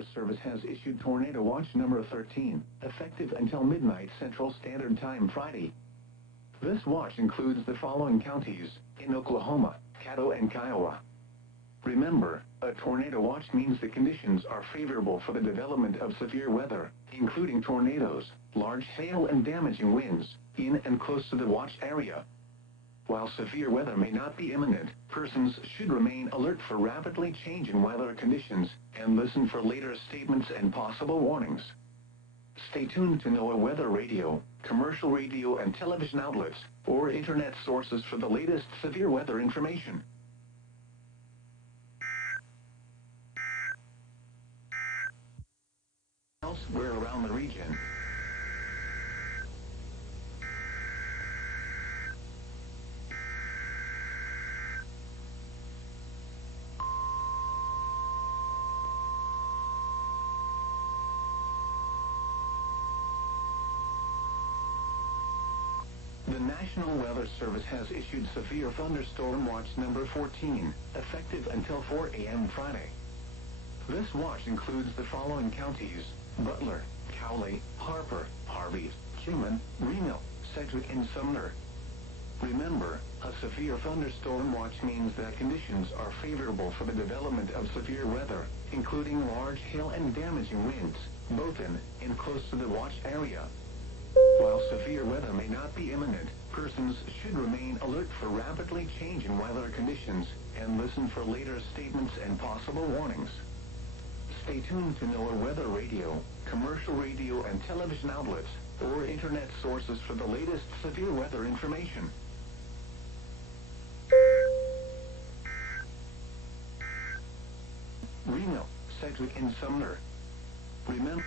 Weather Service has issued Tornado Watch number 13, effective until midnight Central Standard Time Friday. This watch includes the following counties in Oklahoma, Caddo, and Kiowa. Remember, a tornado watch means the conditions are favorable for the development of severe weather, including tornadoes, large hail, and damaging winds, in and close to the watch area. While severe weather may not be imminent, persons should remain alert for rapidly changing weather conditions and listen for later statements and possible warnings. Stay tuned to NOAA weather radio, commercial radio and television outlets, or internet sources for the latest severe weather information. Elsewhere around the region. The National Weather Service has issued Severe Thunderstorm Watch number 14, effective until 4 a.m. Friday. This watch includes the following counties: Butler, Cowley, Harper, Harvey, Kingman, Reno, Sedgwick, and Sumner. Remember, a severe thunderstorm watch means that conditions are favorable for the development of severe weather, including large hail and damaging winds, both in and close to the watch area. While severe weather may not be imminent, persons should remain alert for rapidly changing weather conditions and listen for later statements and possible warnings. Stay tuned to NOAA weather radio, commercial radio and television outlets, or internet sources for the latest severe weather information. Reno, Sedgwick, and Sumner. Remember,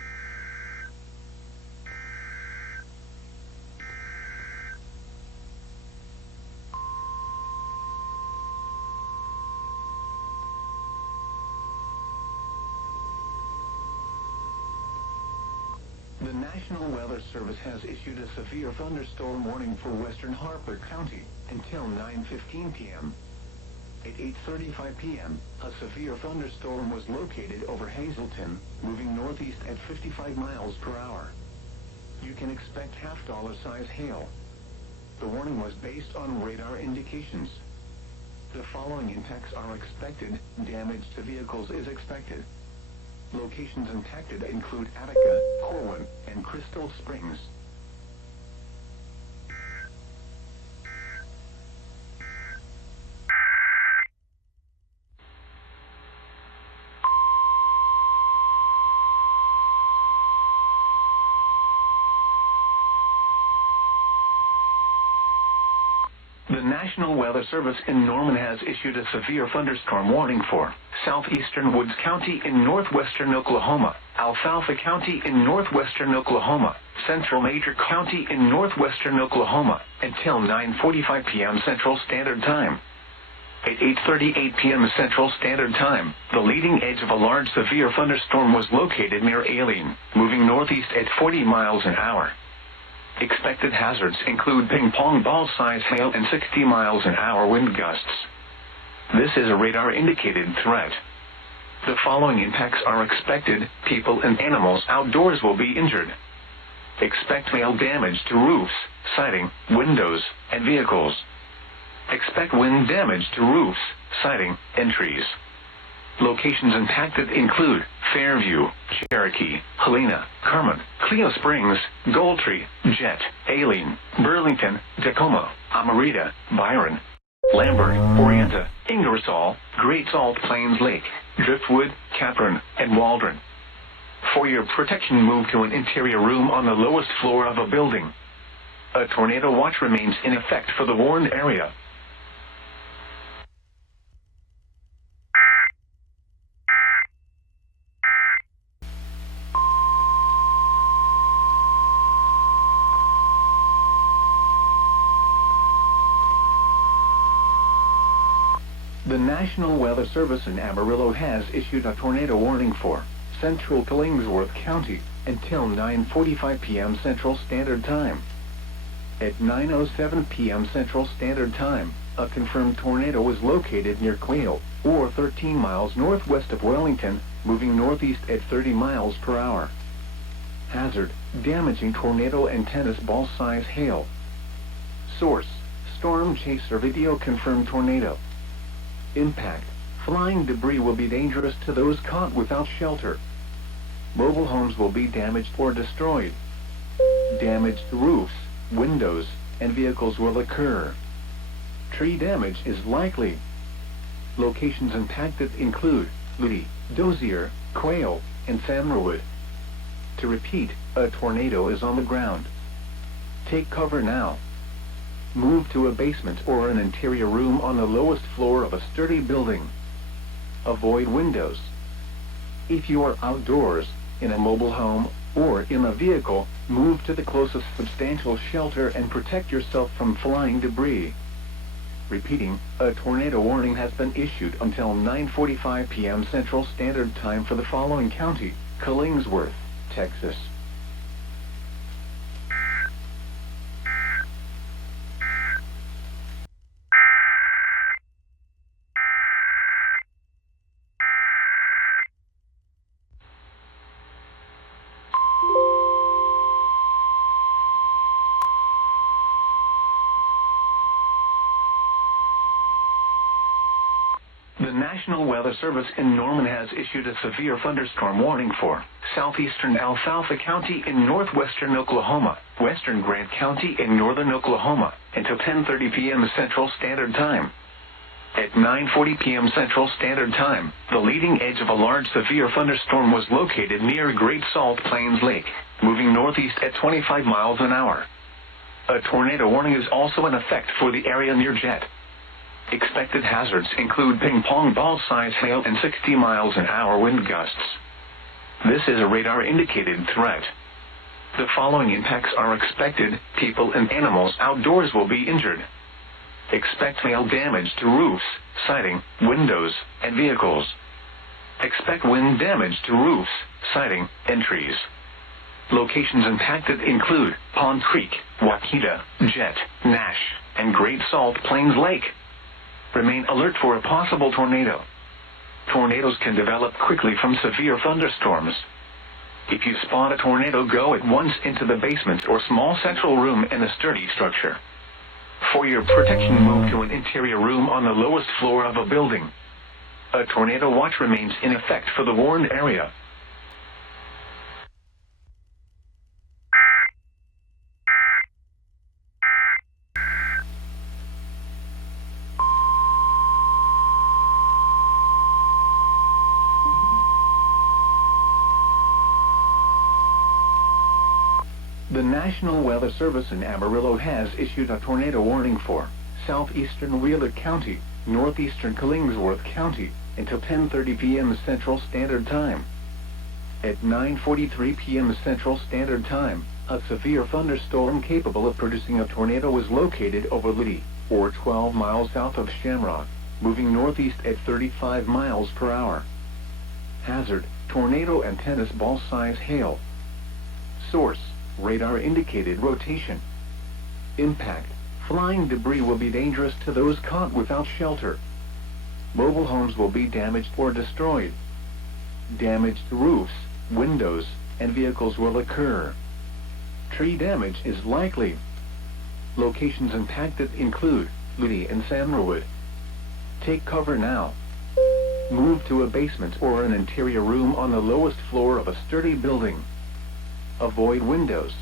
the National Weather Service has issued a severe thunderstorm warning for western Harper County until 9:15 p.m. At 8:35 p.m., a severe thunderstorm was located over Hazleton, moving northeast at 55 miles per hour. You can expect half-dollar-size hail. The warning was based on radar indications. The following impacts are expected. Damage to vehicles is expected. Locations impacted include Attica, Corwin, and Crystal Springs. The National Weather Service in Norman has issued a severe thunderstorm warning for southeastern Woods County in northwestern Oklahoma, Alfalfa County in northwestern Oklahoma, Central Major County in northwestern Oklahoma, until 9:45 p.m. Central Standard Time. At 8:38 p.m. Central Standard Time, the leading edge of a large severe thunderstorm was located near Aileen, moving northeast at 40 miles an hour. Expected hazards include ping-pong ball-size hail and 60 miles an hour wind gusts. This is a radar-indicated threat. The following impacts are expected. People and animals outdoors will be injured. Expect hail damage to roofs, siding, windows, and vehicles. Expect wind damage to roofs, siding, and trees. Locations impacted include Fairview, Cherokee, Helena, Carmen, Cleo Springs, Goldtree, Jet, Aileen, Burlington, Tacoma, Amarita, Byron, Lambert, Orienta, Ingersoll, Great Salt Plains Lake, Driftwood, Capron, and Waldron. For your protection, move to an interior room on the lowest floor of a building. A tornado watch remains in effect for the warned area. The National Weather Service in Amarillo has issued a tornado warning for central Killingsworth County until 9:45 p.m. Central Standard Time. At 9:07 p.m. Central Standard Time, a confirmed tornado was located near Cleo, or 13 miles northwest of Wellington, moving northeast at 30 miles per hour. Hazard, damaging tornado and tennis ball size hail. Source, storm chaser video confirmed tornado. Impact, flying debris will be dangerous to those caught without shelter. Mobile homes will be damaged or destroyed. Damaged roofs, windows, and vehicles will occur. Tree damage is likely. Locations impacted include Lee, Dozier, Quail, and Sandalwood. To repeat, a tornado is on the ground. Take cover now. Move to a basement or an interior room on the lowest floor of a sturdy building. Avoid windows. If you are outdoors, in a mobile home, or in a vehicle, move to the closest substantial shelter and protect yourself from flying debris. Repeating, a tornado warning has been issued until 9:45 p.m. Central Standard Time for the following county: Killingsworth, Texas. The National Weather Service in Norman has issued a severe thunderstorm warning for southeastern Alfalfa County in northwestern Oklahoma, western Grant County in northern Oklahoma, until 10:30 p.m. Central Standard Time. At 9:40 p.m. Central Standard Time, the leading edge of a large severe thunderstorm was located near Great Salt Plains Lake, moving northeast at 25 miles an hour. A tornado warning is also in effect for the area near Jet. Expected hazards include ping-pong ball-size hail and 60 miles an hour wind gusts. This is a radar-indicated threat. The following impacts are expected: people and animals outdoors will be injured. Expect hail damage to roofs, siding, windows, and vehicles. Expect wind damage to roofs, siding, and trees. Locations impacted include Pond Creek, Waukeeta, Jet, Nash, and Great Salt Plains Lake. Remain alert for a possible tornado. Tornadoes can develop quickly from severe thunderstorms. If you spot a tornado, go at once into the basement or small central room in a sturdy structure. For your protection, move to an interior room on the lowest floor of a building. A tornado watch remains in effect for the warned area. The National Weather Service in Amarillo has issued a tornado warning for southeastern Wheeler County, northeastern Killingsworth County, until 10:30 p.m. Central Standard Time. At 9:43 p.m. Central Standard Time, a severe thunderstorm capable of producing a tornado was located over Lee, or 12 miles south of Shamrock, moving northeast at 35 miles per hour. Hazard, tornado and tennis ball size hail. Source, radar indicated rotation. Impact, flying debris will be dangerous to those caught without shelter. Mobile homes will be damaged or destroyed. Damaged roofs, windows, and vehicles will occur. Tree damage is likely. Locations impacted include Lee and Sandalwood. Take cover now. Move to a basement or an interior room on the lowest floor of a sturdy building. Avoid windows.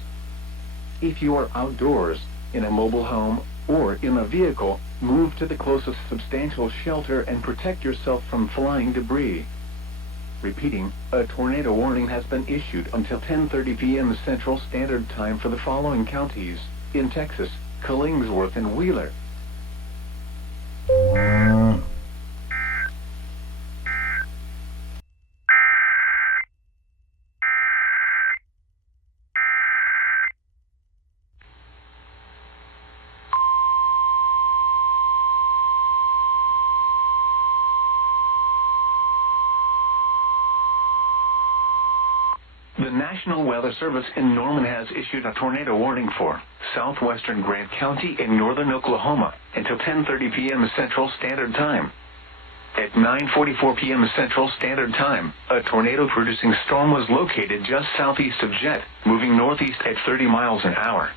If you are outdoors, in a mobile home, or in a vehicle, move to the closest substantial shelter and protect yourself from flying debris. Repeating, a tornado warning has been issued until 10:30 p.m. Central Standard Time for the following counties in Texas: Killingsworth and Wheeler. The National Weather Service in Norman has issued a tornado warning for southwestern Grant County in northern Oklahoma until 10:30 p.m. Central Standard Time. At 9:44 p.m. Central Standard Time, a tornado-producing storm was located just southeast of Jet, moving northeast at 30 miles an hour.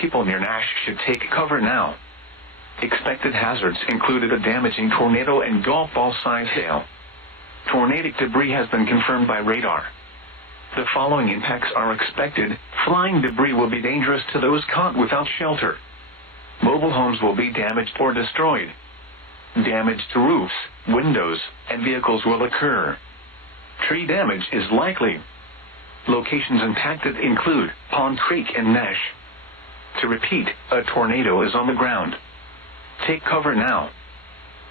People near Nash should take cover now. Expected hazards included a damaging tornado and golf ball-sized hail. Tornadic debris has been confirmed by radar. The following impacts are expected. Flying debris will be dangerous to those caught without shelter. Mobile homes will be damaged or destroyed. Damage to roofs, windows, and vehicles will occur. Tree damage is likely. Locations impacted include Pond Creek and Nash. To repeat, a tornado is on the ground. Take cover now.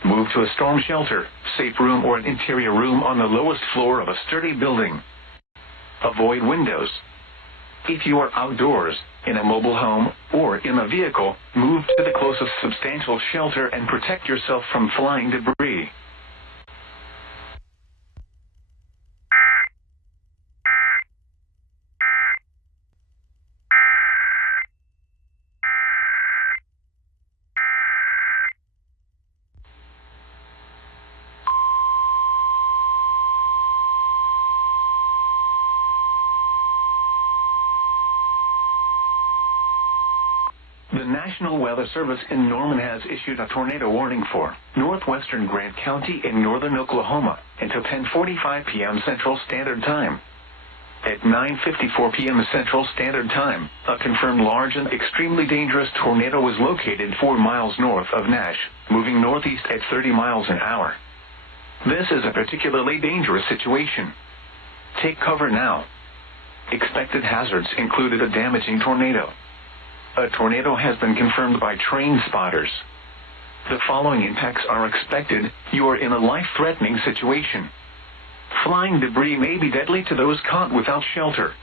Move to a storm shelter, safe room, or an interior room on the lowest floor of a sturdy building. Avoid windows. If you are outdoors, in a mobile home, or in a vehicle, move to the closest substantial shelter and protect yourself from flying debris. The National Weather Service in Norman has issued a tornado warning for northwestern Grant County in northern Oklahoma until 10:45 p.m. Central Standard Time. At 9:54 p.m. Central Standard Time, a confirmed large and extremely dangerous tornado was located 4 miles north of Nash, moving northeast at 30 miles an hour. This is a particularly dangerous situation. Take cover now. Expected hazards included a damaging tornado. A tornado has been confirmed by train spotters. The following impacts are expected. You are in a life-threatening situation. Flying debris may be deadly to those caught without shelter.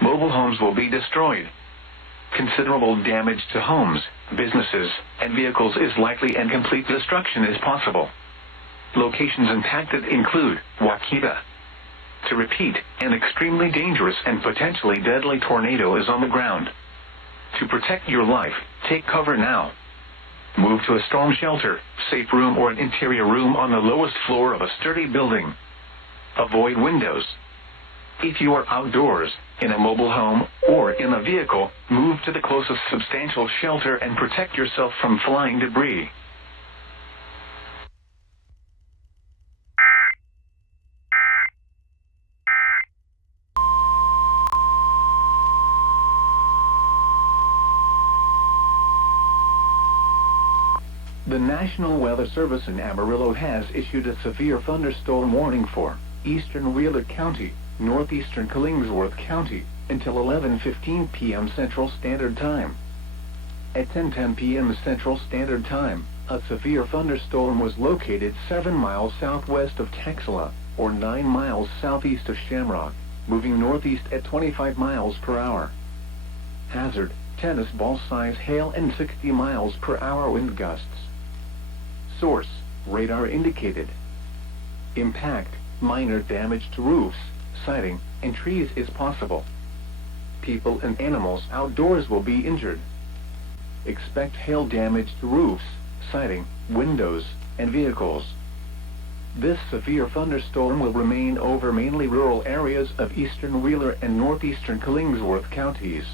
Mobile homes will be destroyed. Considerable damage to homes, businesses, and vehicles is likely, and complete destruction is possible. Locations impacted include Waukeeta. To repeat, an extremely dangerous and potentially deadly tornado is on the ground. To protect your life, take cover now. Move to a storm shelter, safe room, or an interior room on the lowest floor of a sturdy building. Avoid windows. If you are outdoors, in a mobile home, or in a vehicle, move to the closest substantial shelter and protect yourself from flying debris. The National Weather Service in Amarillo has issued a severe thunderstorm warning for eastern Wheeler County, northeastern Killingsworth County, until 11:15 p.m. Central Standard Time. At 10:10 p.m. Central Standard Time, a severe thunderstorm was located 7 miles southwest of Texela, or 9 miles southeast of Shamrock, moving northeast at 25 miles per hour. Hazard, tennis ball-size hail and 60 miles per hour wind gusts. Source, radar indicated. Impact, minor damage to roofs, siding, and trees is possible. People and animals outdoors will be injured. Expect hail damage to roofs, siding, windows, and vehicles. This severe thunderstorm will remain over mainly rural areas of eastern Wheeler and northeastern Killingsworth counties.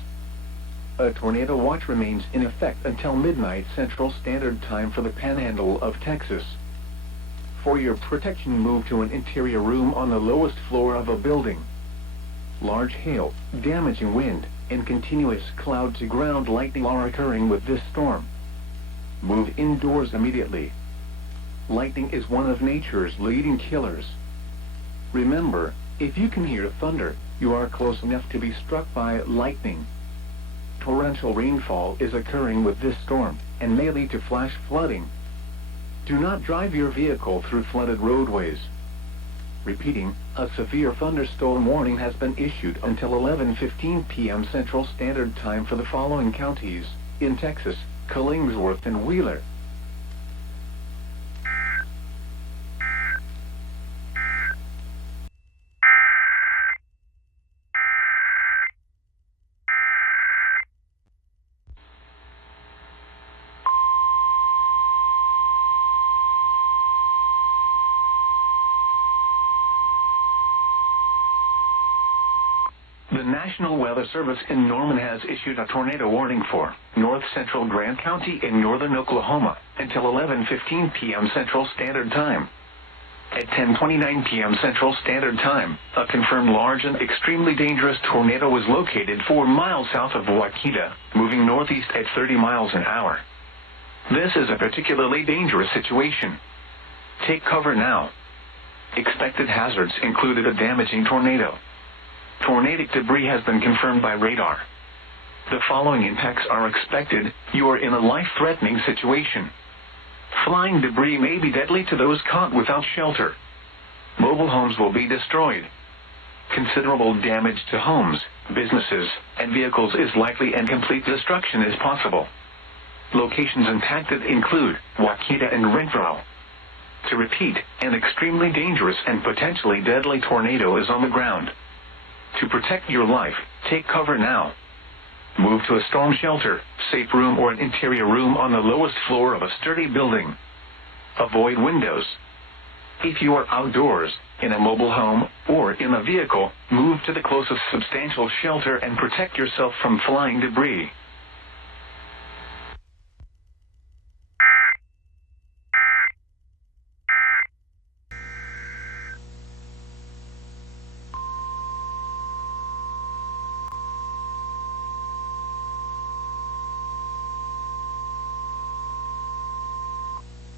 A tornado watch remains in effect until midnight Central Standard Time for the Panhandle of Texas. For your protection, move to an interior room on the lowest floor of a building. Large hail, damaging wind, and continuous cloud-to-ground lightning are occurring with this storm. Move indoors immediately. Lightning is one of nature's leading killers. Remember, if you can hear thunder, you are close enough to be struck by lightning. Torrential rainfall is occurring with this storm and may lead to flash flooding. Do not drive your vehicle through flooded roadways. Repeating, a severe thunderstorm warning has been issued until 11:15 p.m. Central Standard Time for the following counties in Texas: Killingsworth and Wheeler. The National Weather Service in Norman has issued a tornado warning for north central Grant County in northern Oklahoma until 11:15 p.m. Central Standard Time. At 10:29 p.m. Central Standard Time, a confirmed large and extremely dangerous tornado was located 4 miles south of Waukeeta, moving northeast at 30 miles an hour. This is a particularly dangerous situation. Take cover now. Expected hazards included a damaging tornado. Tornadic debris has been confirmed by radar. The following impacts are expected. You are in a life-threatening situation. Flying debris may be deadly to those caught without shelter. Mobile homes will be destroyed. Considerable damage to homes, businesses, and vehicles is likely, and complete destruction is possible. Locations impacted include Waukeeta and Renfrew. To repeat, an extremely dangerous and potentially deadly tornado is on the ground. To protect your life, take cover now. Move to a storm shelter, safe room, or an interior room on the lowest floor of a sturdy building. Avoid windows. If you are outdoors, in a mobile home, or in a vehicle, move to the closest substantial shelter and protect yourself from flying debris.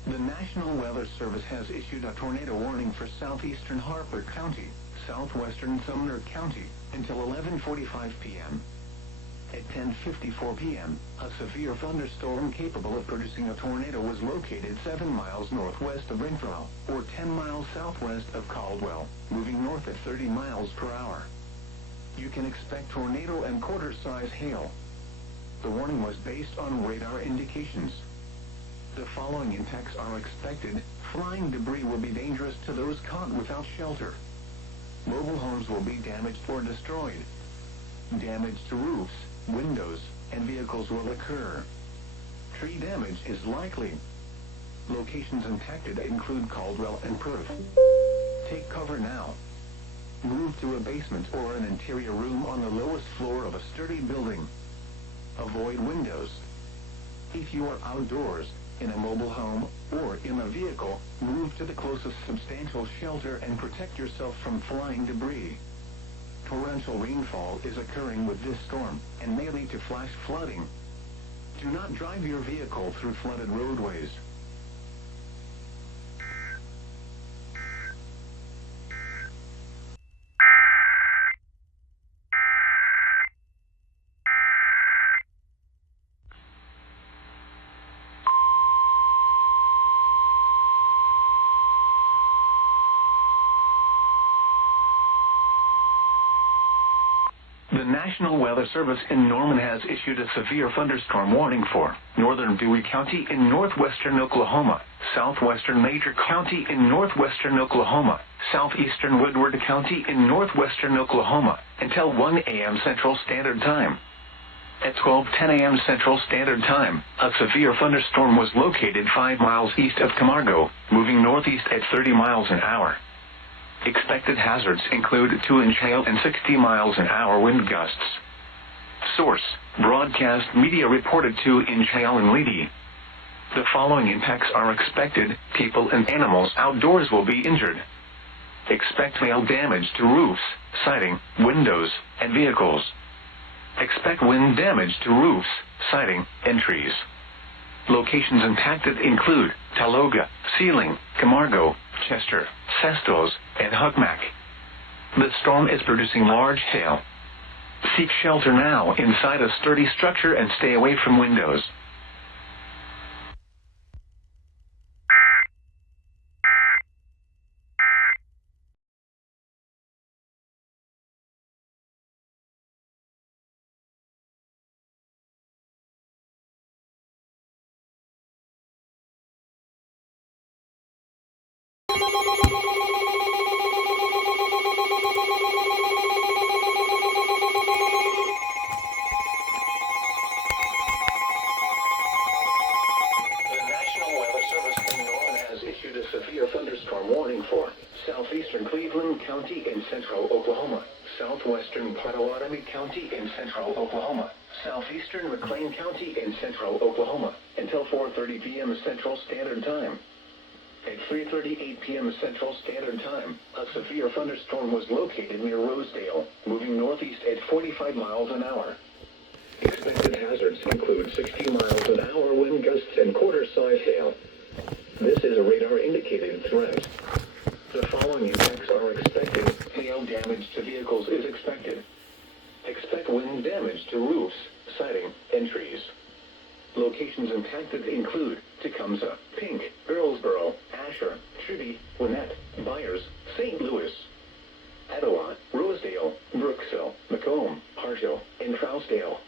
The National Weather Service has issued a tornado warning for southeastern Harper County, southwestern Sumner County, until 11:45 p.m. At 10:54 p.m., a severe thunderstorm capable of producing a tornado was located 7 miles northwest of Renfrew, or 10 miles southwest of Caldwell, moving north at 30 miles per hour. You can expect tornado and quarter-size hail. The warning was based on radar indications. The following impacts are expected. Flying debris will be dangerous to those caught without shelter. Mobile homes will be damaged or destroyed. Damage to roofs, windows, and vehicles will occur. Tree damage is likely. Locations impacted include Caldwell and Perth. Take cover now. Move to a basement or an interior room on the lowest floor of a sturdy building. Avoid windows. If you are outdoors, in a mobile home, or in a vehicle, move to the closest substantial shelter and protect yourself from flying debris. Torrential rainfall is occurring with this storm and may lead to flash flooding. Do not drive your vehicle through flooded roadways. The National Weather Service in Norman has issued a severe thunderstorm warning for northern Dewey County in northwestern Oklahoma, southwestern Major County in northwestern Oklahoma, southeastern Woodward County in northwestern Oklahoma, until 1 a.m. Central Standard Time. At 12:10 a.m. Central Standard Time, a severe thunderstorm was located 5 miles east of Camargo, moving northeast at 30 miles an hour. Expected hazards include 2-inch hail and 60 miles an hour wind gusts. Source: broadcast media reported 2-inch hail in Leedy. The following impacts are expected. People and animals outdoors will be injured. Expect hail damage to roofs, siding, windows, and vehicles. Expect wind damage to roofs, siding, and trees. Locations impacted include Taloga, Sealing, Camargo, Chester, Sestos, and Hugmack. The storm is producing large hail. Seek shelter now inside a sturdy structure and stay away from windows. Issued a severe thunderstorm warning for southeastern Cleveland County in central Oklahoma, southwestern Pottawatomie County in central Oklahoma, southeastern McLean County in central Oklahoma, until 4:30 p.m. Central Standard Time. At 3:38 p.m. Central Standard Time, a severe thunderstorm was located near Rosedale, moving northeast at 45 miles an hour. Expected hazards include 60 miles an hour wind gusts and quarter-size hail. This is a radar-indicated threat. The following impacts are expected. Hail damage to vehicles is expected. Expect wind damage to roofs, siding, and trees. Locations impacted include Tecumseh, Pink, Earlsboro, Asher, Truby, Gwinnett, Byers, St. Louis, Etowah, Rosedale, Brooksville, Macomb, Hartshill, and Trousdale.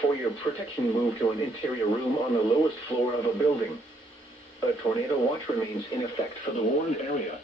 For your protection, move to an interior room on the lowest floor of a building. A tornado watch remains in effect for the warned area.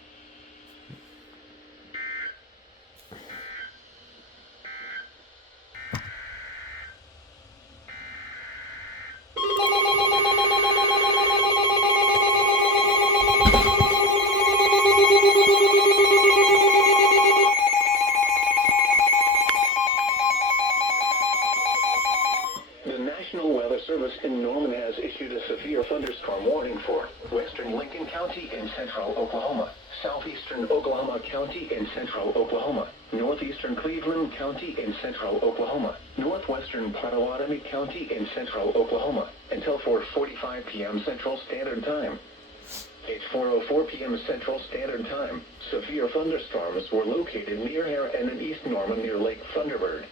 Service in Norman has issued a severe thunderstorm warning for western Lincoln County in central Oklahoma, southeastern Oklahoma County in central Oklahoma, northeastern Cleveland County in central Oklahoma, northwestern Pottawatomie County in central Oklahoma, until 4:45 p.m. Central Standard Time. At 4:04 p.m. Central Standard Time, severe thunderstorms were located near here and in East Norman near Lake Thunderbird.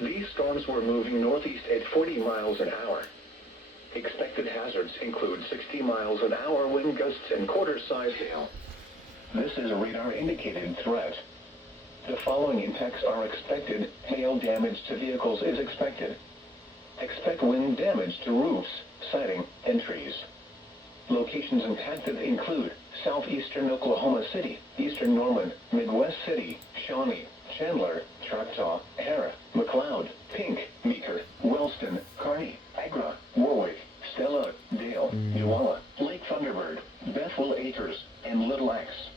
These storms were moving northeast at 40 miles an hour. Expected hazards include 60 miles an hour wind gusts and quarter-size hail. This is a radar-indicated threat. The following impacts are expected. Hail damage to vehicles is expected. Expect wind damage to roofs, siding, and trees. Locations impacted include southeastern Oklahoma City, eastern Norman, Midwest City, Shawnee, Chandler, Choctaw, Harrah, McLeod, Pink, Meeker, Wellston, Kearney, Agra, Warwick, Stella, Dale, Uwalla, Lake Thunderbird, Bethel Acres, and Little Axe.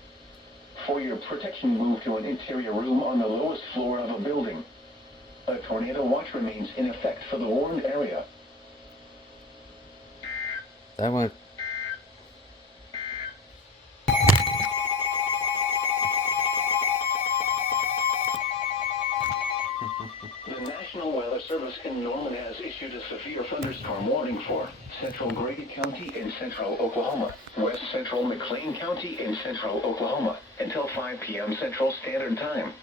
For your protection, move to an interior room on the lowest floor of a building. A tornado watch remains in effect for the warned area. That one. The National Weather Service in Norman has issued a severe thunderstorm warning for central Grady County in central Oklahoma, west central McLean County in central Oklahoma, until 5 p.m. Central Standard Time.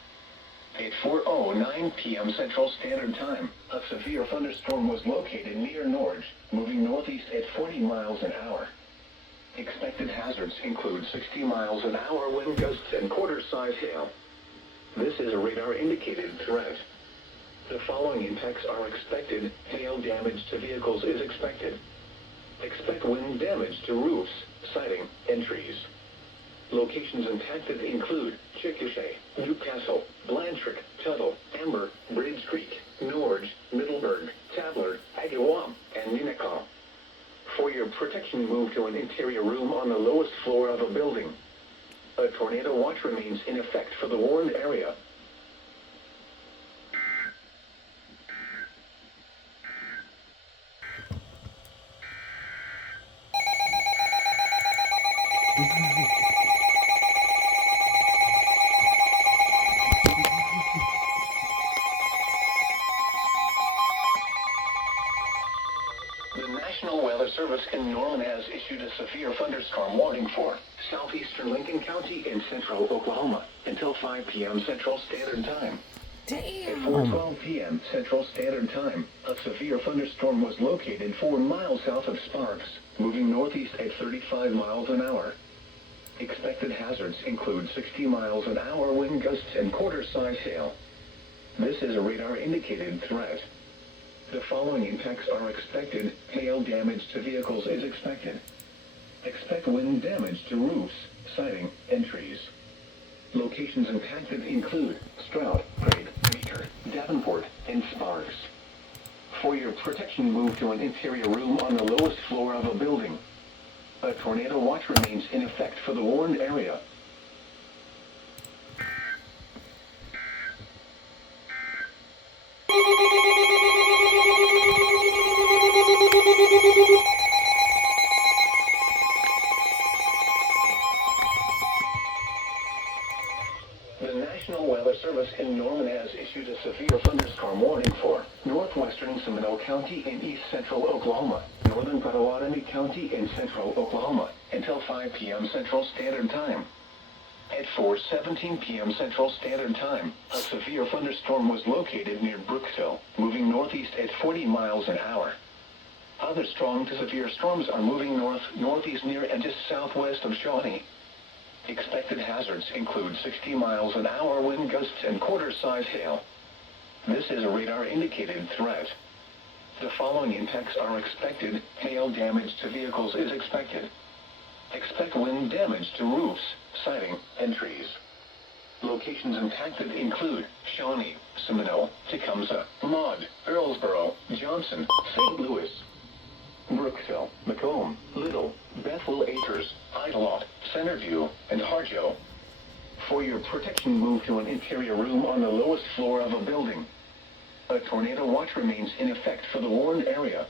At 4:09 p.m. Central Standard Time, a severe thunderstorm was located near Norge, moving northeast at 40 miles an hour. Expected hazards include 60 miles an hour wind gusts and quarter-size hail. This is a radar-indicated threat. The following impacts are expected. Hail damage to vehicles is expected. Expect wind damage to roofs, siding, and trees. Locations impacted include Chickasha, Newcastle, Blanchard, Tuttle, Amber, Bridge Creek, Norge, Middleburg, Tabler, Agawam, and Unicau. For your protection, move to an interior room on the lowest floor of a building. A tornado watch remains in effect for the warned area. The National Weather Service in Norman has issued a severe thunderstorm warning for southeastern Lincoln County in central Oklahoma until 5 p.m. Central Standard Time. At 4:12 p.m. Central Standard Time, a severe thunderstorm was located 4 miles south of Sparks, moving northeast at 35 miles an hour. Expected hazards include 60 miles an hour wind gusts and quarter-size hail. This is a radar-indicated threat. The following impacts are expected. Hail damage to vehicles is expected. Expect wind damage to roofs, siding, and trees. Locations impacted include Stroud, Craig, Meeker, Davenport, and Sparks. For your protection, move to an interior room on the lowest floor of a building. A tornado watch remains in effect for the warned area. County in east central Oklahoma, northern Potawatomi County in central Oklahoma, until 5 p.m. Central Standard Time. At 4:17 p.m. Central Standard Time, a severe thunderstorm was located near Brookville, moving northeast at 40 miles an hour. Other strong to severe storms are moving north-northeast near and just southwest of Shawnee. Expected hazards include 60 miles an hour wind gusts and quarter-size hail. This is a radar-indicated threat. The following impacts are expected. Hail damage to vehicles is expected. Expect wind damage to roofs, siding, and trees. Locations impacted include Shawnee, Seminole, Tecumseh, Maud, Earlsboro, Johnson, St. Louis, Brookville, Macomb, Little, Bethel Acres, Idelot, Centerview, and Harjo. For your protection, move to an interior room on the lowest floor of a building. A tornado watch remains in effect for the warned area.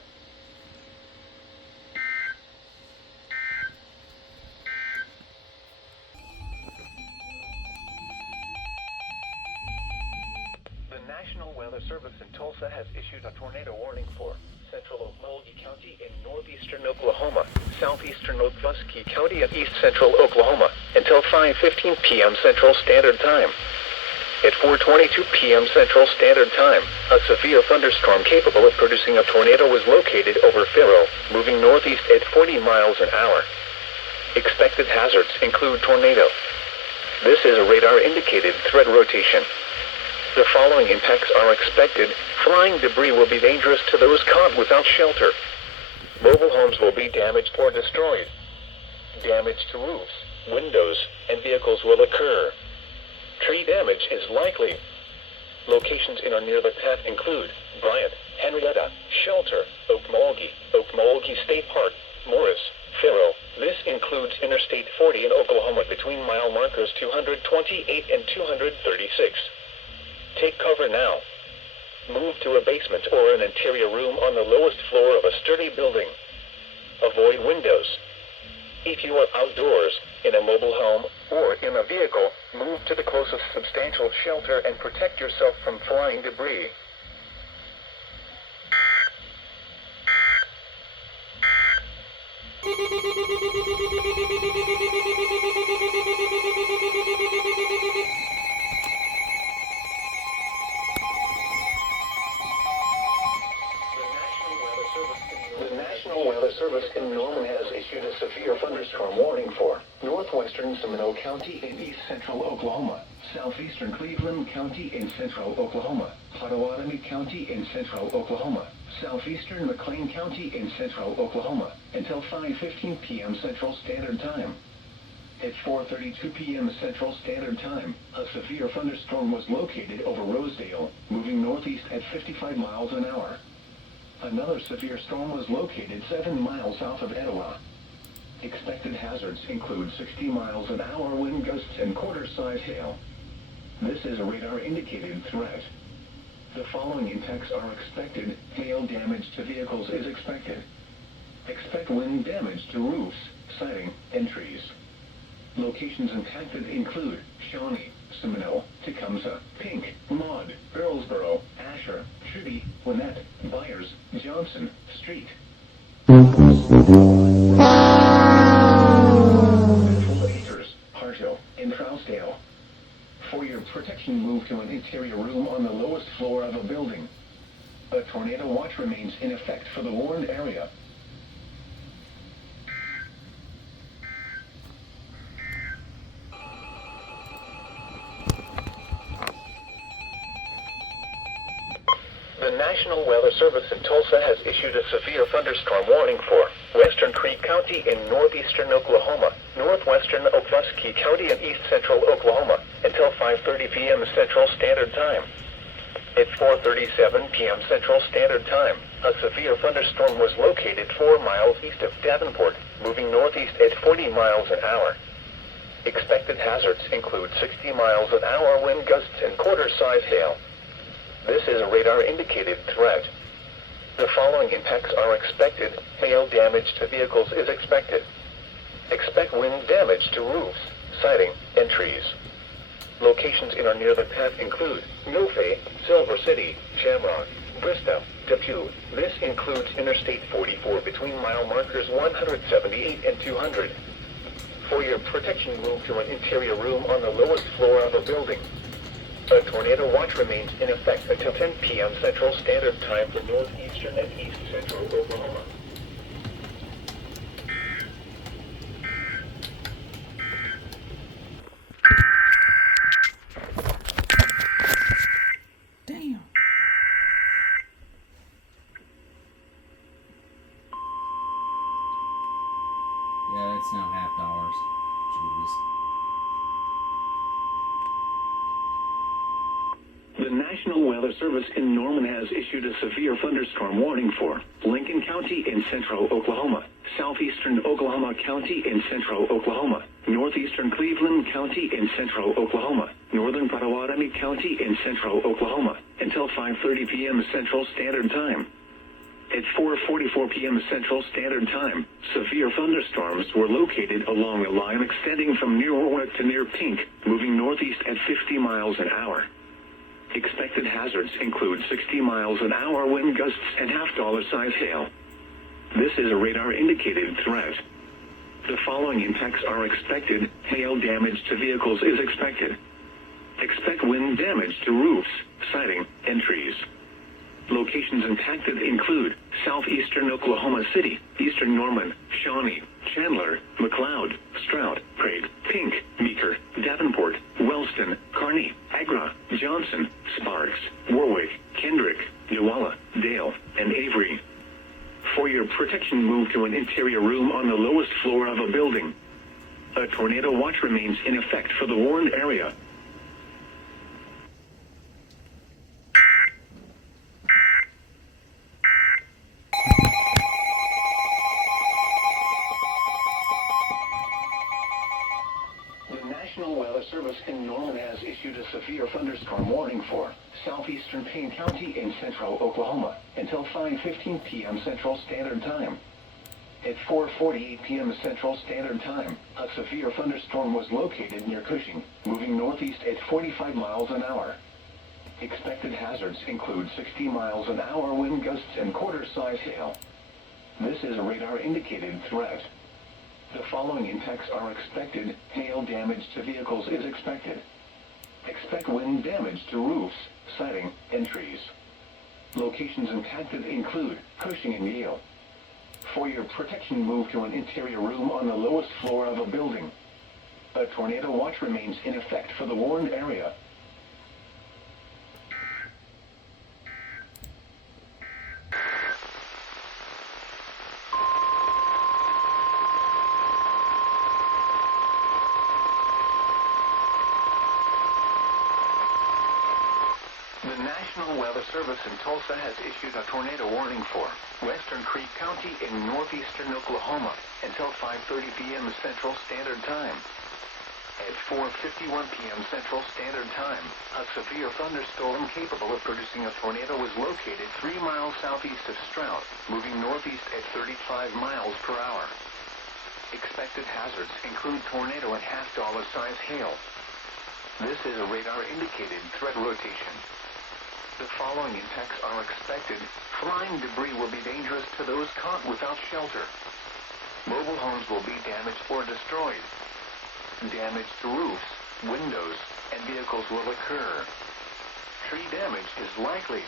The National Weather Service in Tulsa has issued a tornado warning for central Okmulgee County in northeastern Oklahoma, southeastern Okfuskee County and east central Oklahoma until 5:15 p.m. Central Standard Time. At 4:22 p.m. Central Standard Time, a severe thunderstorm capable of producing a tornado was located over Faro, moving northeast at 40 miles an hour. Expected hazards include tornado. This is a radar-indicated threat rotation. The following impacts are expected. Flying debris will be dangerous to those caught without shelter. Mobile homes will be damaged or destroyed. Damage to roofs, windows, and vehicles will occur. Tree damage is likely. Locations in or near the path include Bryant, Henrietta, Shelter, Okmulgee State Park, Morris, Faro. This includes Interstate 40 in Oklahoma between mile markers 228 and 236. Take cover now. Move to a basement or an interior room on the lowest floor of a sturdy building. Avoid windows. If you are outdoors, in a mobile home, or in a vehicle, move to the closest substantial shelter and protect yourself from flying debris. The National Weather Service in Norman has issued a severe thunderstorm warning for northwestern Seminole County in east central Oklahoma, southeastern Cleveland County in central Oklahoma, Potawatomi County in central Oklahoma, southeastern McLean County in central Oklahoma, until 5:15 p.m. Central Standard Time. At 4:32 p.m. Central Standard Time, a severe thunderstorm was located over Rosedale, moving northeast at 55 miles an hour. Another severe storm was located 7 miles south of Etowah. Expected hazards include 60 miles an hour wind gusts and quarter-size hail. This is a radar-indicated threat. The following impacts are expected. Hail damage to vehicles is expected. Expect wind damage to roofs, siding, and trees. Locations impacted include Shawnee, Seminole, Tecumseh, Pink, Maud, Earlsboro, Asher, Trudy, Winnett, Byers, Johnson, Street. Acres, Harjo, and Trousdale. For your protection, move to an interior room on the lowest floor of a building. A tornado watch remains in effect for the warned area. The National Weather Service in Tulsa has issued a severe thunderstorm warning for Western Creek County in northeastern Oklahoma, northwestern Okfuskee County and east central Oklahoma until 5:30 p.m. Central Standard Time. At 4:37 p.m. Central Standard Time, a severe thunderstorm was located 4 miles east of Davenport, moving northeast at 40 miles an hour. Expected hazards include 60 miles an hour wind gusts and quarter-size hail. This is a radar-indicated threat. The following impacts are expected. Hail damage to vehicles is expected. Expect wind damage to roofs, siding, and trees. Locations in or near the path include Milfay, Silver City, Shamrock, Bristow, Depew. This includes Interstate 44 between mile markers 178 and 200. For your protection, move to an interior room on the lowest floor of a building. A tornado watch remains in effect until 10 p.m. Central Standard Time for northeastern and east central Oklahoma. Damn. Yeah, it's now $50. Jeez. The National Weather Service in Norman has issued a severe thunderstorm warning for Lincoln County in central Oklahoma, southeastern Oklahoma County in central Oklahoma, northeastern Cleveland County in central Oklahoma, northern Pottawatomie County in central Oklahoma, until 5:30 p.m. Central Standard Time. At 4:44 p.m. Central Standard Time, severe thunderstorms were located along a line extending from near Warwick to near Pink, moving northeast at 50 miles an hour. Expected hazards include 60 miles an hour wind gusts and half-dollar size hail. This is a radar-indicated threat. The following impacts are expected. Hail damage to vehicles is expected. Expect wind damage to roofs, siding, and trees. Locations impacted include southeastern Oklahoma City, eastern Norman, Shawnee, Chandler, McLeod, Stroud, Prague, Pink, Meeker, Davenport, Wellston, Kearney, Agra, Johnson, Sparks, Warwick, Kendrick, Newalla, Dale, and Avery. For your protection, move to an interior room on the lowest floor of a building. A tornado watch remains in effect for the warned area. National Weather Service in Norman has issued a severe thunderstorm warning for southeastern Payne County in central Oklahoma until 5:15 p.m. Central Standard Time. At 4:48 p.m. Central Standard Time, a severe thunderstorm was located near Cushing, moving northeast at 45 miles an hour. Expected hazards include 60 miles an hour wind gusts and quarter-size hail. This is a radar-indicated threat. The following impacts are expected. Hail damage to vehicles is expected. Expect wind damage to roofs, siding, and trees. Locations impacted include Cushing and Yale. For your protection, move to an interior room on the lowest floor of a building. A tornado watch remains in effect for the warned area. The National Weather Service in Tulsa has issued a tornado warning for Western Creek County in northeastern Oklahoma until 5:30 p.m. Central Standard Time. At 4:51 p.m. Central Standard Time, a severe thunderstorm capable of producing a tornado was located 3 miles southeast of Stroud, moving northeast at 35 miles per hour. Expected hazards include tornado and half-dollar size hail. This is a radar-indicated threat rotation. The following impacts are expected. Flying debris will be dangerous to those caught without shelter. Mobile homes will be damaged or destroyed. Damage to roofs, windows, and vehicles will occur. Tree damage is likely.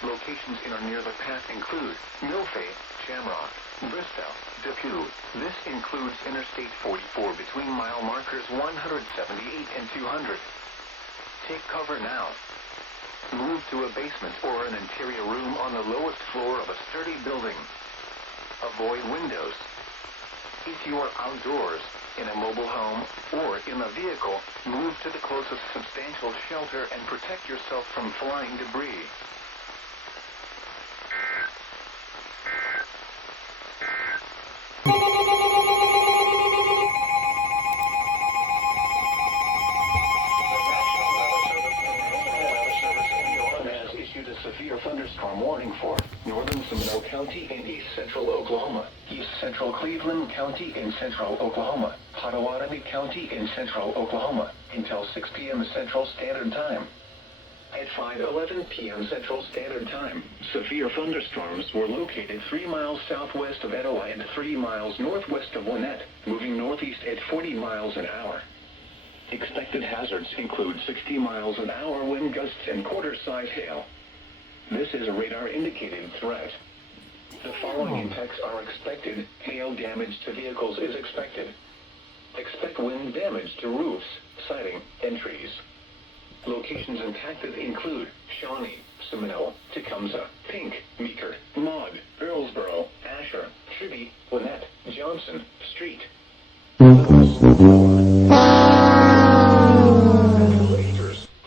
Locations in or near the path include Milfay, Shamrock, Bristow, Depew. This includes Interstate 44 between mile markers 178 and 200. Take cover now. Move to a basement or an interior room on the lowest floor of a sturdy building. Avoid windows. If you are outdoors, in a mobile home, or in a vehicle, move to the closest substantial shelter and protect yourself from flying debris. Severe thunderstorm warning for northern Seminole County in east central Oklahoma, east central Cleveland County in central Oklahoma, Pottawatomie County in central Oklahoma, until 6 p.m. Central Standard Time. At 5:11 p.m. Central Standard Time, severe thunderstorms were located 3 miles southwest of Etowah and 3 miles northwest of Lynette, moving northeast at 40 miles an hour. Expected hazards include 60 miles an hour wind gusts and quarter-size hail. This is a radar-indicated threat. The following impacts are expected. Hail damage to vehicles is expected. Expect wind damage to roofs, siding, and trees. Locations impacted include Shawnee, Seminole, Tecumseh, Pink, Meeker, Maud, Earlsboro, Asher, Tribby, Lynette, Johnson, Street, Acres,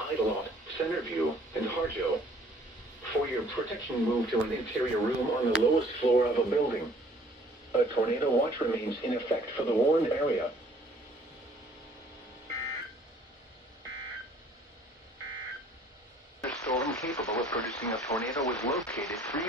Idlewild, Centerview, and Harjo. For your protection, move to an interior room on the lowest floor of a building. A tornado watch remains in effect for the warned area. A storm capable of producing a tornado was located 3.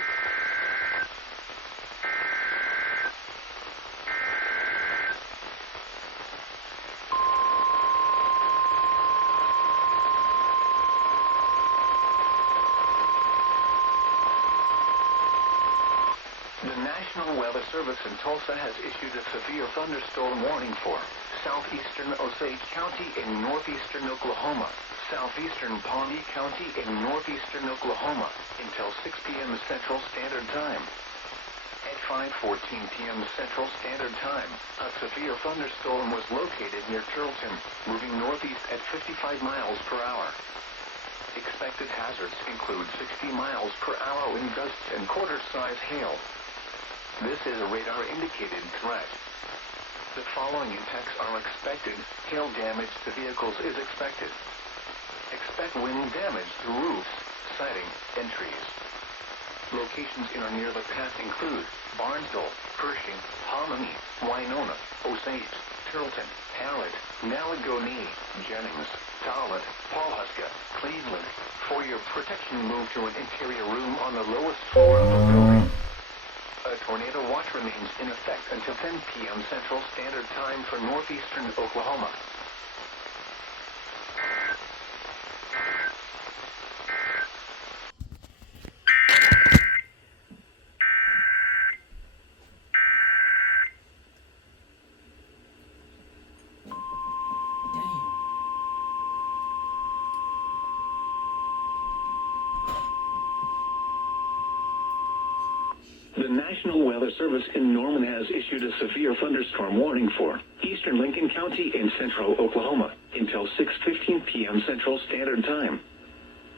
The National Weather Service in Tulsa has issued a severe thunderstorm warning for southeastern Osage County in northeastern Oklahoma, southeastern Pawnee County in northeastern Oklahoma until 6 p.m. Central Standard Time. At 5:14 p.m. Central Standard Time, a severe thunderstorm was located near Turleton, moving northeast at 55 miles per hour. Expected hazards include 60 miles per hour wind gusts and quarter-size hail. This is a radar-indicated threat. The following impacts are expected. Hail damage to vehicles is expected. Expect wind damage to roofs, siding, and trees. Locations in or near the path include Barnesville, Pershing, Hominy, Winona, Osage, Turleton, Hallett, Nalagoni, Jennings, Talbot, Pawhuska, Cleveland. For your protection, move to an interior room on the lowest floor of a building. A tornado watch remains in effect until 10 p.m. Central Standard Time for northeastern Oklahoma. The National Weather Service in Norman has issued a severe thunderstorm warning for eastern Lincoln County and central Oklahoma until 6:15 p.m. Central Standard Time.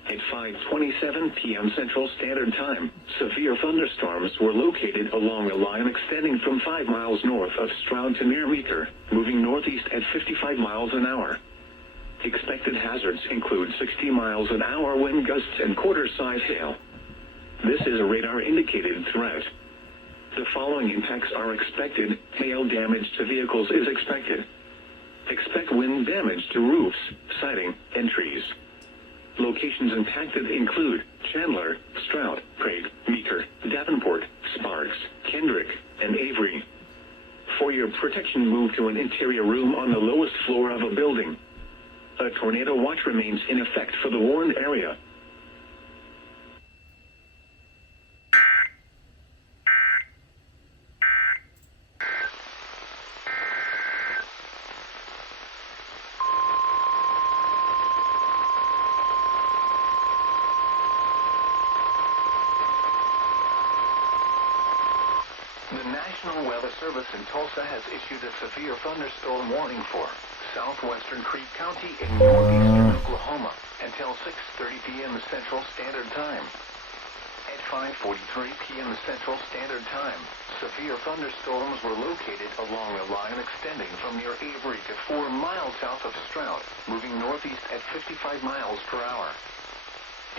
At 5:27 p.m. Central Standard Time, severe thunderstorms were located along a line extending from 5 miles north of Stroud to near Meeker, moving northeast at 55 miles an hour. Expected hazards include 60 miles an hour wind gusts and quarter-size hail. This is a radar-indicated threat. The following impacts are expected. Hail damage to vehicles is expected. Expect wind damage to roofs, siding, and trees. Locations impacted include Chandler, Stroud, Prague, Meeker, Davenport, Sparks, Kendrick, and Avery. For your protection, move to an interior room on the lowest floor of a building. A tornado watch remains in effect for the warned area. The National Weather Service in Tulsa has issued a severe thunderstorm warning for southwestern Creek County in northeastern Oklahoma until 6:30 p.m. Central Standard Time. At 5:43 p.m. Central Standard Time, severe thunderstorms were located along a line extending from near Avery to 4 miles south of Stroud, moving northeast at 55 miles per hour.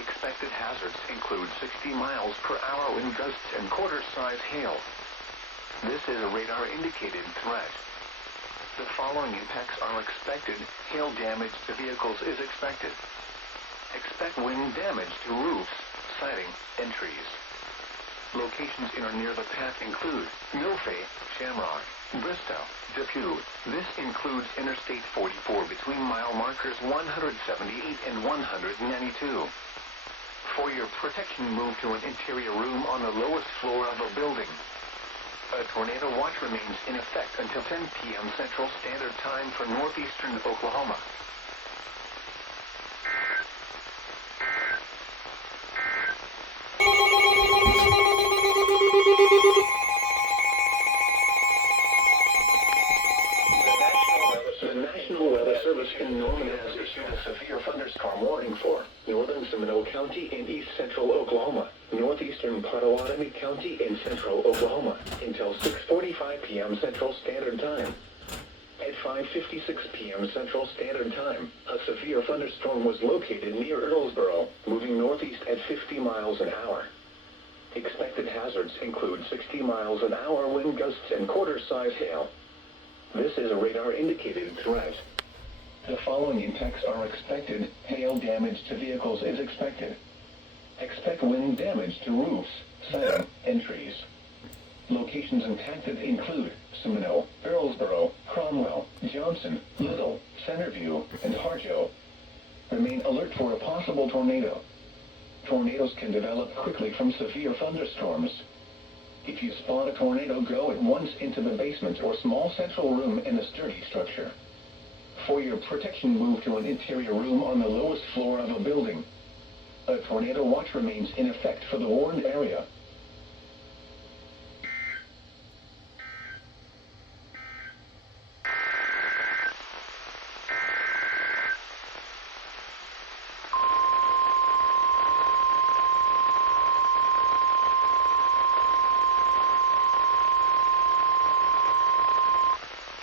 Expected hazards include 60 miles per hour wind gusts and quarter-size hail. This is a radar-indicated threat. The following impacts are expected. Hail damage to vehicles is expected. Expect wind damage to roofs, siding, and trees. Locations in or near the path include Milfay, Shamrock, Bristow, Depew. This includes Interstate 44 between mile markers 178 and 192. For your protection, move to an interior room on the lowest floor of a building. A tornado watch remains in effect until 10 p.m. Central Standard Time for northeastern Oklahoma. The National Weather Service in Norman has issued a severe thunderstorm warning for northern Seminole County in east central Oklahoma, northeastern Potawatomi County in central Oklahoma until 6:45 p.m. Central Standard Time. At 5:56 p.m. Central Standard Time, a severe thunderstorm was located near Earlsboro, moving northeast at 50 miles an hour. Expected hazards include 60 miles an hour wind gusts and quarter-size hail. This is a radar-indicated threat. The following impacts are expected. Hail damage to vehicles is expected. Expect wind damage to roofs, siding, and trees. Locations impacted include Seminole, Earlsboro, Cromwell, Johnson, Little, Centerview, and Harjo. Remain alert for a possible tornado. Tornadoes can develop quickly from severe thunderstorms. If you spot a tornado, go at once into the basement or small central room in a sturdy structure. For your protection, move to an interior room on the lowest floor of a building. A tornado watch remains in effect for the warned area.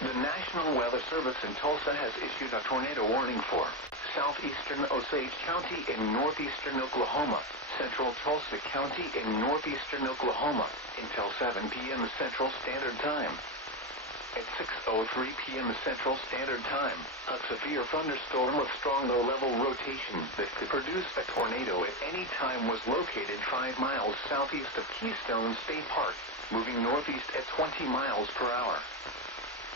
The National Weather Service in Tulsa has issued a tornado warning for southeastern Osage County in northeastern Oklahoma, central Tulsa County in northeastern Oklahoma until 7 p.m. Central Standard Time. At 6:03 p.m. Central Standard Time, a severe thunderstorm with strong low-level rotation that could produce a tornado at any time was located 5 miles southeast of Keystone State Park, moving northeast at 20 miles per hour.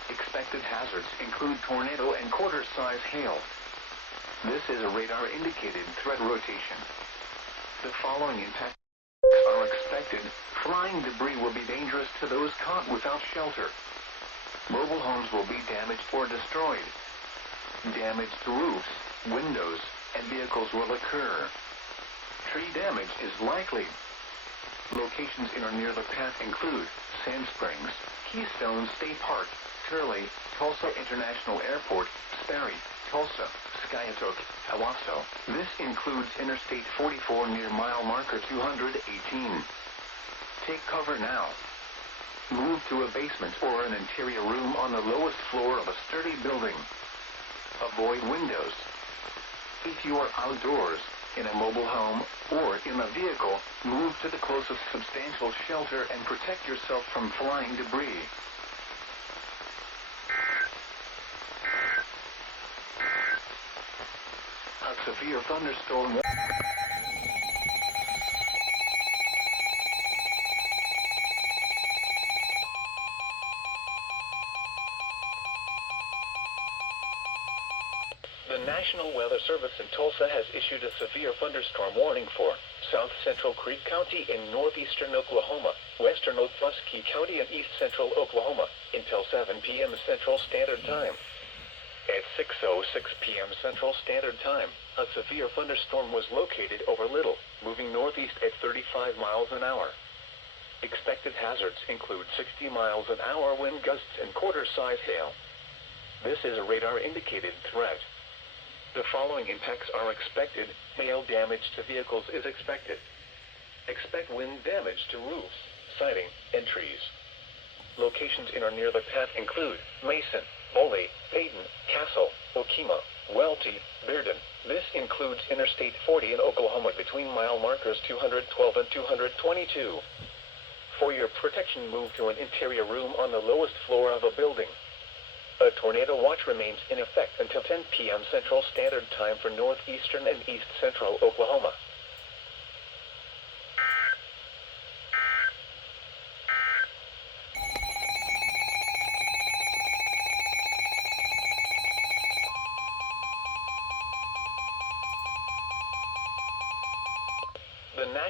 Expected hazards include tornado and quarter-size hail. This is a radar-indicated threat rotation. The following impacts are expected. Flying debris will be dangerous to those caught without shelter. Mobile homes will be damaged or destroyed. Damage to roofs, windows, and vehicles will occur. Tree damage is likely. Locations in or near the path include Sand Springs, Keystone State Park, Turley, Tulsa International Airport, Sperry, Tulsa, Skiatook, Owasso. This includes Interstate 44 near mile marker 218. Take cover now. Move to a basement or an interior room on the lowest floor of a sturdy building. Avoid windows. If you are outdoors, in a mobile home, or in a vehicle, move to the closest substantial shelter and protect yourself from flying debris. A severe thunderstorm. The National Weather Service in Tulsa has issued a severe thunderstorm warning for South Central Creek County in northeastern Oklahoma, western Okfuskee County and east central Oklahoma until 7 p.m. Central Standard Time. At 6:06 p.m. Central Standard Time, a severe thunderstorm was located over Little, moving northeast at 35 miles an hour. Expected hazards include 60 miles an hour wind gusts and quarter-size hail. This is a radar-indicated threat. The following impacts are expected. Hail damage to vehicles is expected. Expect wind damage to roofs, siding, and trees. Locations in or near the path include Mason, Boley, Payton, Castle, Okima, Welty, Bearden. This includes Interstate 40 in Oklahoma between mile markers 212 and 222. For your protection, move to an interior room on the lowest floor of a building. A tornado watch remains in effect until 10 p.m. Central Standard Time for northeastern and east central Oklahoma.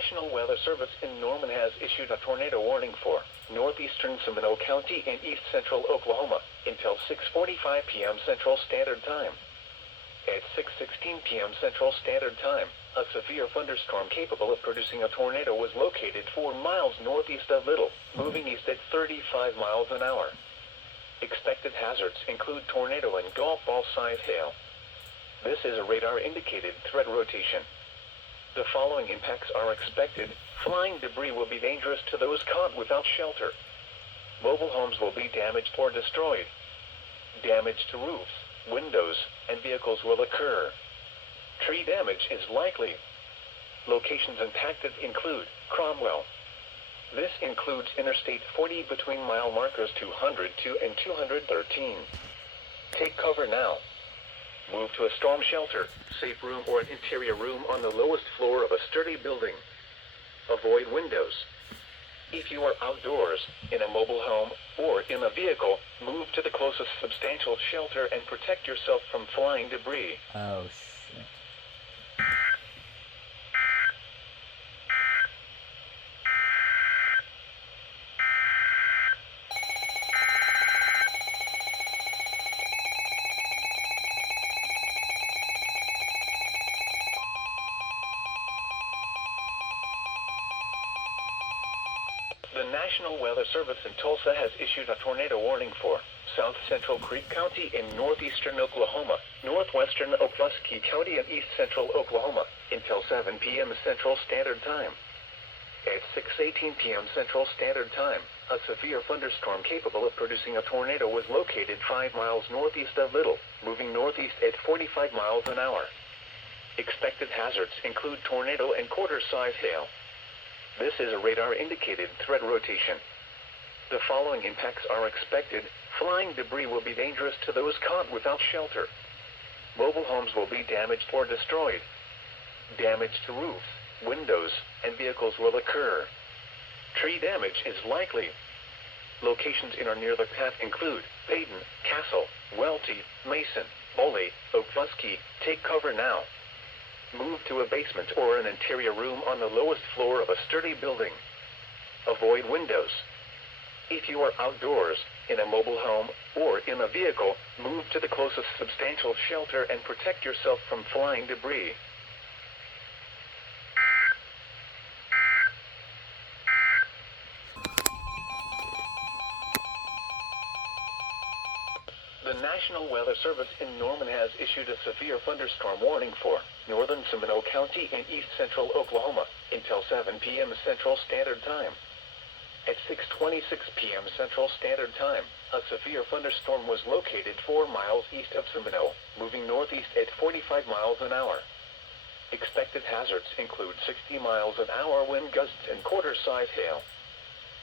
National Weather Service in Norman has issued a tornado warning for northeastern Seminole County and east central Oklahoma until 6:45 p.m. Central Standard Time. At 6:16 p.m. Central Standard Time, a severe thunderstorm capable of producing a tornado was located 4 miles northeast of Little, moving east at 35 miles an hour. Expected hazards include tornado and golf ball-sized hail. This is a radar-indicated threat rotation. The following impacts are expected. Flying debris will be dangerous to those caught without shelter. Mobile homes will be damaged or destroyed. Damage to roofs, windows, and vehicles will occur. Tree damage is likely. Locations impacted include Cromwell. This includes Interstate 40 between mile markers 202 and 213. Take cover now. Move to a storm shelter, safe room, or an interior room on the lowest floor of a sturdy building. Avoid windows. If you are outdoors, in a mobile home, or in a vehicle, move to the closest substantial shelter and protect yourself from flying debris. Oh, shit. The National Weather Service in Tulsa has issued a tornado warning for South Central Creek County in northeastern Oklahoma, northwestern Okfuskee County, and east central Oklahoma until 7 p.m. Central Standard Time. At 6:18 p.m. Central Standard Time, a severe thunderstorm capable of producing a tornado was located 5 miles northeast of Little, moving northeast at 45 miles an hour. Expected hazards include tornado and quarter-size hail. This is a radar-indicated threat rotation. The following impacts are expected. Flying debris will be dangerous to those caught without shelter. Mobile homes will be damaged or destroyed. Damage to roofs, windows, and vehicles will occur. Tree damage is likely. Locations in or near the path include Payton, Castle, Welty, Mason, Boley, Okfuskee. Take cover now. Move to a basement or an interior room on the lowest floor of a sturdy building. Avoid windows. If you are outdoors, in a mobile home, or in a vehicle, move to the closest substantial shelter and protect yourself from flying debris. The National Weather Service in Norman has issued a severe thunderstorm warning for northern Seminole County and east central Oklahoma until 7 p.m. Central Standard Time. At 6:26 p.m. Central Standard Time, a severe thunderstorm was located 4 miles east of Seminole, moving northeast at 45 miles an hour. Expected hazards include 60 miles an hour wind gusts and quarter-size hail.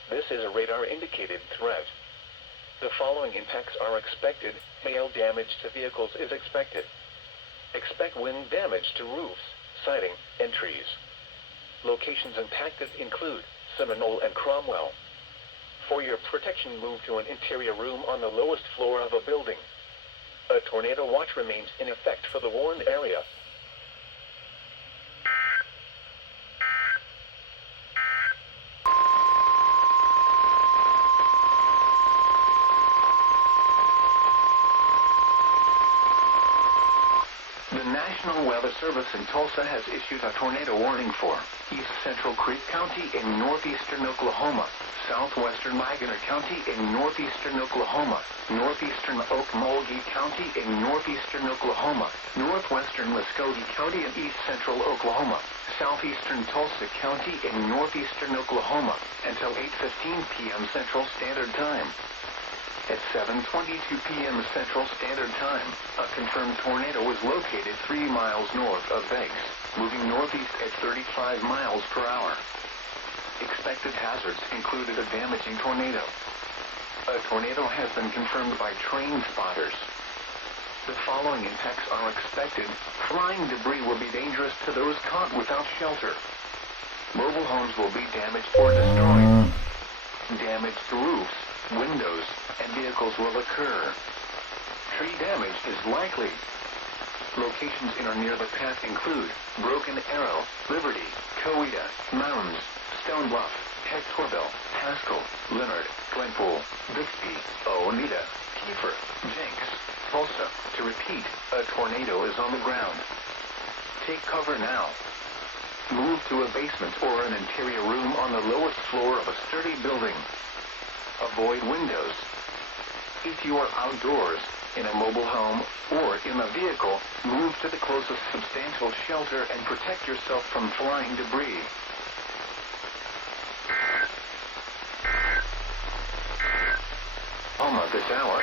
This is a radar-indicated threat. The following impacts are expected. Hail damage to vehicles is expected. Expect wind damage to roofs, siding, and trees. Locations impacted include Seminole and Cromwell. For your protection, move to an interior room on the lowest floor of a building. A tornado watch remains in effect for the warned area. The National Weather Service in Tulsa has issued a tornado warning for East Central Creek County in northeastern Oklahoma, southwestern Wagner County in northeastern Oklahoma, northeastern Okmulgee County in northeastern Oklahoma, northwestern Muskogee County in east central Oklahoma, southeastern Tulsa County in northeastern Oklahoma until 8:15 p.m. Central Standard Time. At 7:22 p.m. Central Standard Time, a confirmed tornado was located 3 miles north of Vegas, moving northeast at 35 miles per hour. Expected hazards included a damaging tornado. A tornado has been confirmed by train spotters. The following impacts are expected. Flying debris will be dangerous to those caught without shelter. Mobile homes will be damaged or destroyed. Damage to roofs, windows, and vehicles will occur. Tree damage is likely. Locations in or near the path include Broken Arrow, Liberty, Coweta, Mounds, Stone Bluff, Hectorville, Haskell, Leonard, Glenpool, Bixby, Oneida, Kiefer, Jenks, Tulsa. To repeat, a tornado is on the ground. Take cover now. Move to a basement or an interior room on the lowest floor of a sturdy building. Avoid windows. If you are outdoors, in a mobile home, or in a vehicle, move to the closest substantial shelter and protect yourself from flying debris. Alma this hour.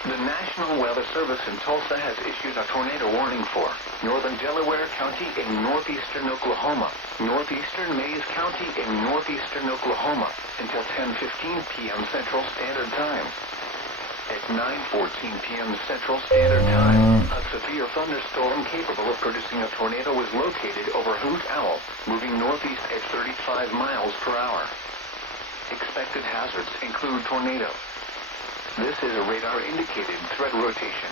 The National Weather Service in Tulsa has issued a tornado warning for northern Delaware County in northeastern Oklahoma, northeastern Mays County in northeastern Oklahoma until 10:15 p.m. Central Standard Time. At 9:14 p.m. Central Standard Time, a severe thunderstorm capable of producing a tornado was located over Hoot Owl, moving northeast at 35 miles per hour. Expected hazards include tornado. This is a radar-indicated threat rotation.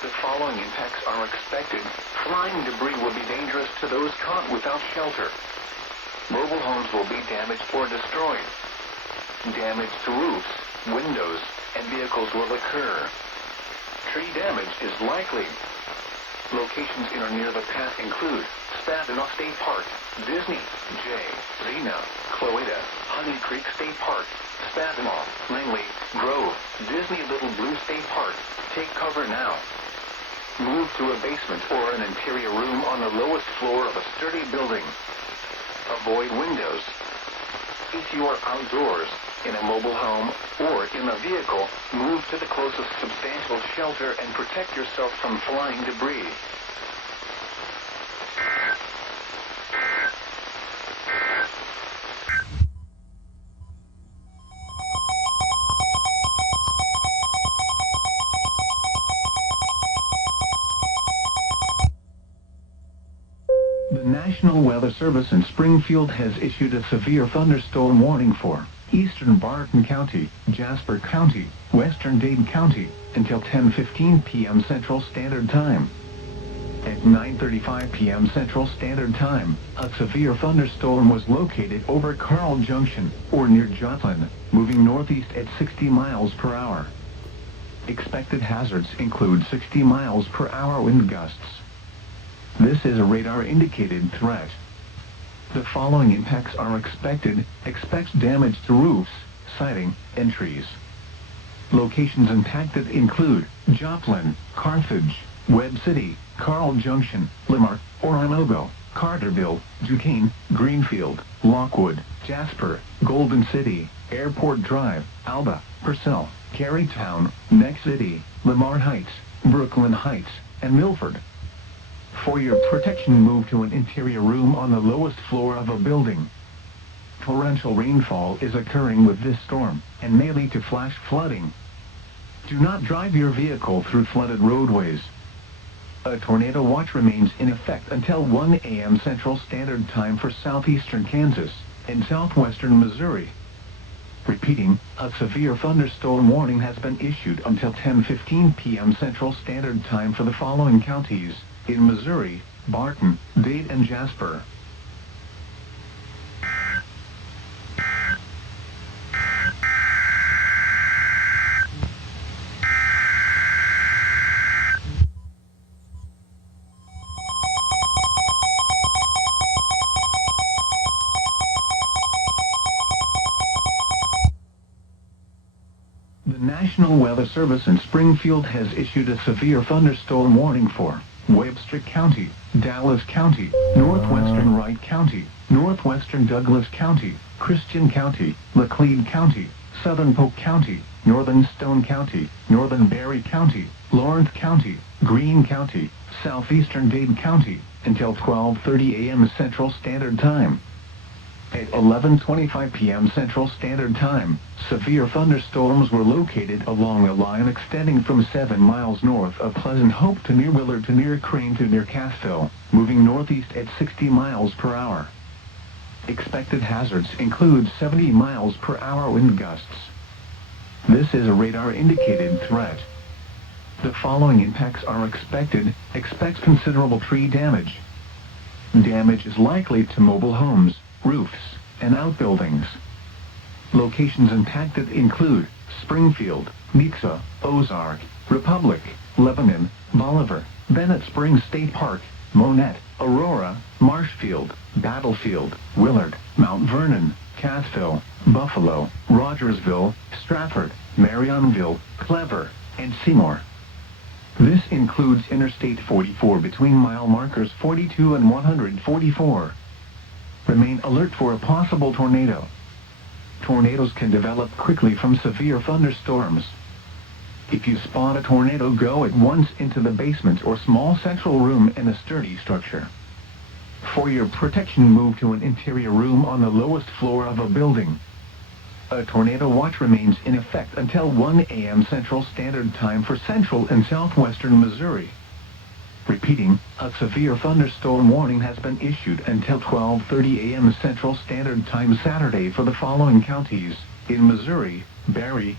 The following impacts are expected. Flying debris will be dangerous to those caught without shelter. Mobile homes will be damaged or destroyed. Damage to roofs, windows, and vehicles will occur. Tree damage is likely. Locations in or near the path include Spadinock State Park, Disney, Zena, Cloeta, Honey Creek State Park, Spadinock, Langley, Grove, Disney Little Blue State Park. Take cover now. Move to a basement or an interior room on the lowest floor of a sturdy building. Avoid windows. If you are outdoors, in a mobile home, or in a vehicle, move to the closest substantial shelter and protect yourself from flying debris. The National Weather Service in Springfield has issued a severe thunderstorm warning for eastern Barton County, Jasper County, western Dade County, until 10:15 p.m. Central Standard Time. At 9:35 p.m. Central Standard Time, a severe thunderstorm was located over Carl Junction, or near Joplin, moving northeast at 60 miles per hour. Expected hazards include 60 miles per hour wind gusts. This is a radar-indicated threat. The following impacts are expected. Expect damage to roofs, siding, and trees. Locations impacted include Joplin, Carthage, Webb City, Carl Junction, Lamar, Oronogo, Carterville, Duquesne, Greenfield, Lockwood, Jasper, Golden City, Airport Drive, Alba, Purcell, Carytown, Neck City, Lamar Heights, Brooklyn Heights, and Milford. For your protection, move to an interior room on the lowest floor of a building. Torrential rainfall is occurring with this storm, and may lead to flash flooding. Do not drive your vehicle through flooded roadways. A tornado watch remains in effect until 1 a.m. Central Standard Time for southeastern Kansas and southwestern Missouri. Repeating, a severe thunderstorm warning has been issued until 10:15 p.m. Central Standard Time for the following counties in Missouri: Barton, Dade, and Jasper. The National Weather Service in Springfield has issued a severe thunderstorm warning for Webster County, Dallas County, northwestern Wright County, northwestern Douglas County, Christian County, Laclede County, southern Polk County, northern Stone County, northern Berry County, Lawrence County, Greene County, southeastern Dade County, until 12:30 a.m. Central Standard Time. At 11:25 p.m. Central Standard Time, severe thunderstorms were located along a line extending from 7 miles north of Pleasant Hope to near Willard to near Crane to near Cassville, moving northeast at 60 miles per hour. Expected hazards include 70 miles per hour wind gusts. This is a radar-indicated threat. The following impacts are expected. Expect considerable tree damage. Damage is likely to mobile homes, roofs, and outbuildings. Locations impacted include Springfield, Nixa, Ozark, Republic, Lebanon, Bolivar, Bennett Springs State Park, Monette, Aurora, Marshfield, Battlefield, Willard, Mount Vernon, Cassville, Buffalo, Rogersville, Stratford, Marionville, Clever, and Seymour. This includes Interstate 44 between mile markers 42 and 144. Remain alert for a possible tornado. Tornadoes can develop quickly from severe thunderstorms. If you spot a tornado, go at once into the basement or small central room in a sturdy structure. For your protection, move to an interior room on the lowest floor of a building. A tornado watch remains in effect until 1 a.m. Central Standard Time for central and southwestern Missouri. Repeating, a severe thunderstorm warning has been issued until 12:30 a.m. Central Standard Time Saturday for the following counties: in Missouri, Barry,